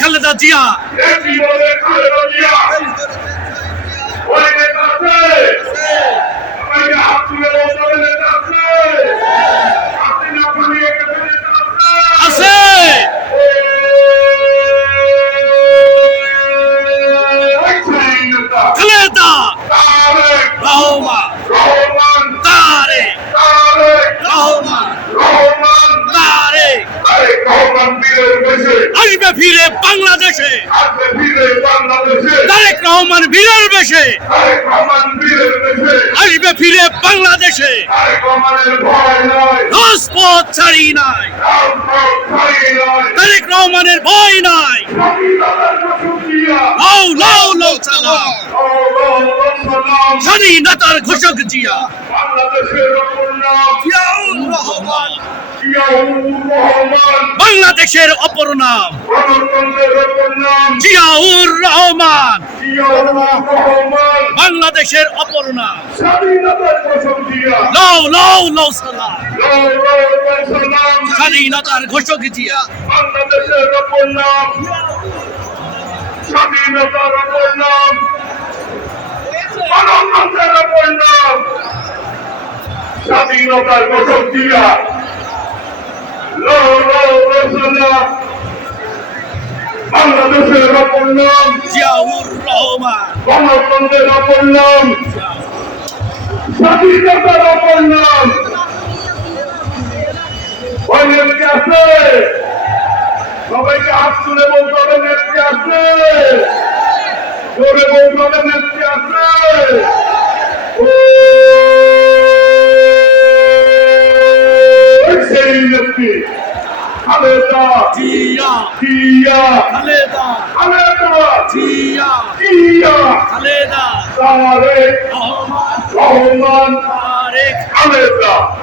খালেদা জিয়া। খালেদা জিয়া। আসবে ফিরে বাংলাদেশে। তারেক রহমান বীরের বেশে। আসবে ফিরে বাংলাদেশে। রাজপথ ছাড়ি নাই। তারেক রহমানের ভয় নাই। লাউ লাউ লাউ সালাম স্বাধীনতার ঘোষক জিয়া। বাংলাদেশের রহমান। বাংলাদেশের অপর নাম। জিয়াউর রহমান। বাংলাদেশের অপর নাম। লাউ লাউ সালাম। স্বাধীনতার ঘোষক জিয়া। বাংলাদেশের অপর নাম স্বাধীনতার অপর নাম গণতন্ত্রের অপর নাম স্বাধীনতার ঘোষক জিয়া লাউ লাউ লাউ সালাম বাংলাদেশের অপর নাম জিয়াউর রহমান। গণতন্ত্রের অপর নাম স্বাধীনতার অপর নাম ওই নেত্রী আছে। সবাইকে হাত তুলে বলতে হবে নেত্রী আছে। নেত্রী খালেদা। জিয়া। জিয়া। খালেদা। খালেদা। জিয়া। জিয়া। খালেদা। তারেক। রহমান। রহমান। তারেক। খালেদা।